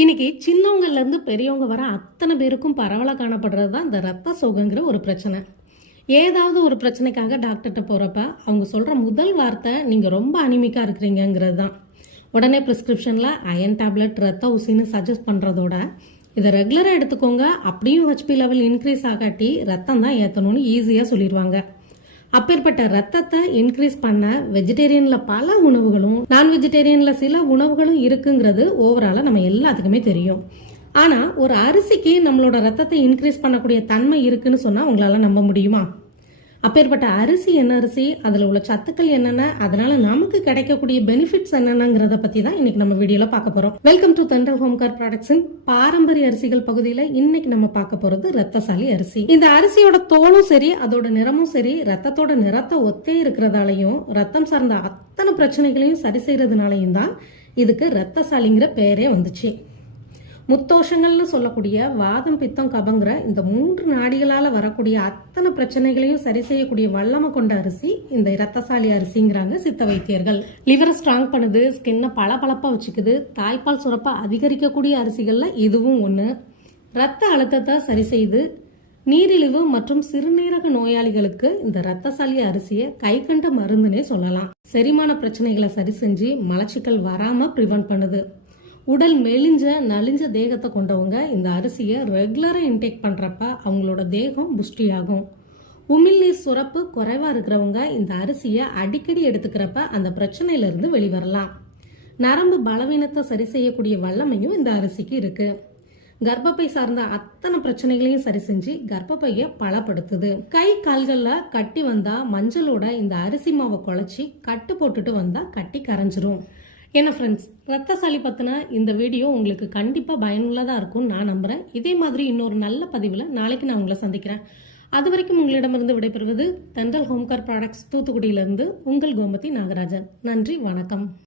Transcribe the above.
இன்னைக்கு சின்னவங்கள்ல இருந்து பெரியவங்க வர அத்தனை பேருக்கும் பரவலாக காணப்படுறது தான் இந்த ரத்த சோகங்கிற ஒரு பிரச்சனை. ஏதாவது ஒரு பிரச்சனைக்காக டாக்டர்கிட்ட போகிறப்ப அவங்க சொல்கிற முதல் வார்த்தை நீங்கள் ரொம்ப அனிமிக்காக இருக்கிறீங்கங்கிறது தான் உடனே ப்ரிஸ்கிரிப்ஷனில் அயன் டேப்லெட் ரத்த ஊசின்னு சஜஸ்ட் பண்ணுறதோட இதை ரெகுலராக எடுத்துக்கோங்க. அப்படியும் ஹெச்பி லெவல் இன்க்ரீஸ் ஆகாட்டி ரத்தம் தான் ஏற்றணும்னு ஈஸியாக சொல்லிடுவாங்க. அப்பேற்பட்ட ரத்தத்தை இன்க்ரீஸ் பண்ண வெஜிடேரியன்ல பல உணவுகளும் நான் வெஜிடேரியன்ல சில உணவுகளும் இருக்குங்கிறது ஓவராலாக நம்ம எல்லாத்துக்குமே தெரியும். ஆனா ஒரு அரிசிக்கு நம்மளோட ரத்தத்தை இன்க்ரீஸ் பண்ணக்கூடிய தன்மை இருக்குன்னு சொன்னா உங்களால நம்ப முடியுமா? அப்பேற்பட்ட அரிசி என்ன அரிசி அதில் உள்ள சத்துக்கள் என்னென்ன அதனால நமக்கு கிடைக்கக்கூடிய பெனிஃபிட்ஸ் என்னென்னங்கிறத பற்றி தான் இன்னைக்கு நம்ம வீடியோவில் பார்க்க போகிறோம் welcome to thunder home care ப்ராடக்ட்ஸின் பாரம்பரிய அரிசிகள் பகுதியில் இன்னைக்கு நம்ம பார்க்க போகிறது ரத்தசாலி அரிசி. இந்த அரிசியோட தோலும் சரி அதோட நிறமும் சரி ரத்தத்தோட நிறத்தை ஒத்தே இருக்கிறதாலையும் ரத்தம் சார்ந்த அத்தனை பிரச்சனைகளையும் சரி செய்யறதுனாலையும் தான் இதுக்கு ரத்தசாலிங்கிற பேரே வந்துச்சு. முத்தோஷங்கள்னு சொல்லக்கூடிய வாதம் பித்தம் கபங்கிற இந்த மூன்று நாடிகளால் வரக்கூடிய அத்தனை பிரச்சனைகளையும் சரி செய்யக்கூடிய வல்லமை கொண்ட அரிசி இந்த இரத்தசாலி அரிசிங்கிறாங்க சித்த வைத்தியர்கள். லிவரை ஸ்ட்ராங் பண்ணுது ஸ்கின்னை பளபளப்பாக வச்சுக்குது தாய்ப்பால் சுரப்பை அதிகரிக்கக்கூடிய அரிசிகளில் இதுவும் ஒன்று ரத்த அழுத்தத்தை சரி செய்து நீரிழிவு மற்றும் சிறுநீரக நோயாளிகளுக்கு இந்த ரத்தசாலி அரிசியை கை கண்ட மருந்துனே சொல்லலாம். செரிமான பிரச்சனைகளை சரி செஞ்சு மலச்சிக்கல் வராம ப்ரிவென்ட் பண்ணுது. உடல் மெலிஞ்ச நலிஞ்ச தேகத்தை கொண்டவங்க இந்த அரிசியை ரெகுலராக இன்டேக் பண்ணுறப்ப அவங்களோட தேகம் புஷ்டியாகும் உமிழ்நீர் சுரப்பு குறைவாக இருக்கிறவங்க இந்த அரிசியை அடிக்கடி எடுத்துக்கிறப்ப அந்த பிரச்சனையிலிருந்து வெளிவரலாம். நரம்பு பலவீனத்தை சரி செய்யக்கூடிய வல்லமையும் இந்த அரிசிக்கு இருக்குது கர்ப்பப்பை சார்ந்த அத்தனை பிரச்சனைகளையும் சரி செஞ்சு கர்ப்பப்பையை பலப்படுத்துது. கை கால்களில் கட்டி வந்தா மஞ்சளோட இந்த அரிசி மாவை குழச்சி கட்டு போட்டுட்டு வந்தா கட்டி கரைஞ்சிரும். என்ன ஃப்ரெண்ட்ஸ் ரத்தசாலி பற்றின இந்த வீடியோ உங்களுக்கு கண்டிப்பாக பயனுள்ளதாக இருக்கும்னு நான் நம்புகிறேன் இதே மாதிரி இன்னொரு நல்ல பதிவில் நாளைக்கு நான் உங்களை சந்திக்கிறேன். அது வரைக்கும் உங்களிடமிருந்து விடைபெறுவது தென்றல் ஹோம்கார் ப்ராடக்ட்ஸ் தூத்துக்குடியிலிருந்து உங்கள் கோமதி நாகராஜன். நன்றி வணக்கம்.